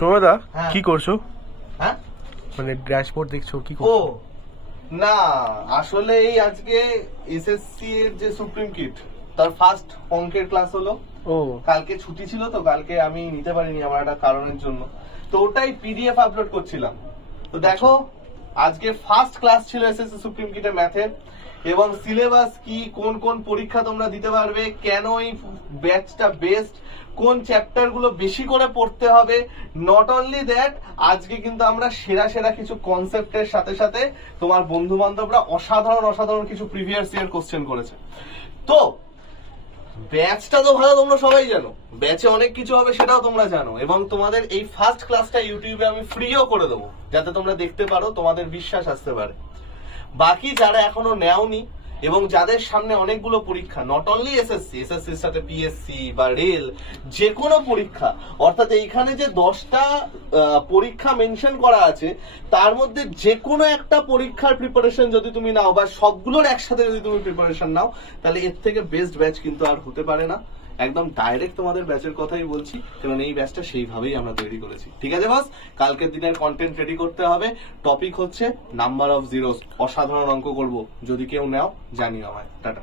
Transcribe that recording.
সৌম্যদা কি করছো? হ্যাঁ মানে ড্যাশবোর্ড দেখছো কি ও করছো? না, আসলে এই আজকে এসএসসি এর যে সুপ্রিম কিট তার ফার্স্ট অঙ্কের ক্লাস হলো। ও কালকে ছুটি ছিল তো কালকে আমি নিতে পারিনি আমার একটা কারণের জন্য, তো ওটাই পিডিএফ আপলোড করছিলাম। তো দেখো আজকে ফার্স্ট ক্লাস ছিল এসএসসি সুপ্রিম কিটের ম্যাথের, এবং সিলেবাস কি, কোন কোন পরীক্ষা তোমরা দিতে পারবে, কেন এই ব্যাচটা বেস্ট, কোন চ্যাপ্টার গুলো বেশি করে পড়তে হবে। নট অনলি দ্যাট, আজকে কিন্তু আমরা সেরা সেরা কিছু কনসেপ্টের সাথে সাথে তোমার বন্ধু বান্ধবরা অসাধারণ অসাধারণ কিছু প্রিভিয়াস ইয়ার কোশ্চেন করেছে। তো ব্যাচটা তো ভালো, তোমরা সবাই জানো ব্যাচে অনেক কিছু হবে সেটাও তোমরা জানো, এবং তোমাদের এই ফার্স্ট ক্লাসটা ইউটিউবে আমি ফ্রিও করে দেবো যাতে তোমরা দেখতে পারো, তোমাদের বিশ্বাস আসতে পারে। বাকি যারা এখনো নেওনি এবং যাদের সামনে অনেকগুলো পরীক্ষা, নট অনলি এসএসসির সাথে পিএসসি বা রেল, যে কোনো পরীক্ষা, অর্থাৎ এইখানে যে 10টা পরীক্ষা মেনশন করা আছে তার মধ্যে যে কোনো একটা পরীক্ষার প্রিপারেশন যদি তুমি নাও বা সবগুলোর একসাথে যদি তুমি প্রিপারেশন নাও, তাহলে এর থেকে বেস্ট ব্যাচ কিন্তু আর হতে পারে না। একদম ডাইরেক্ট তোমাদের ব্যাচের কথাই বলছি, কারণ এই ব্যাচটা সেইভাবেই আমরা তৈরি করেছি। ঠিক আছে বস, কালকের দিনের কন্টেন্ট রেডি করতে হবে। টপিক হচ্ছে নাম্বার অফ জিরোস, অসাধারণ অঙ্ক করব, যদি কেউ নাও জানিও আমায়। টাটা।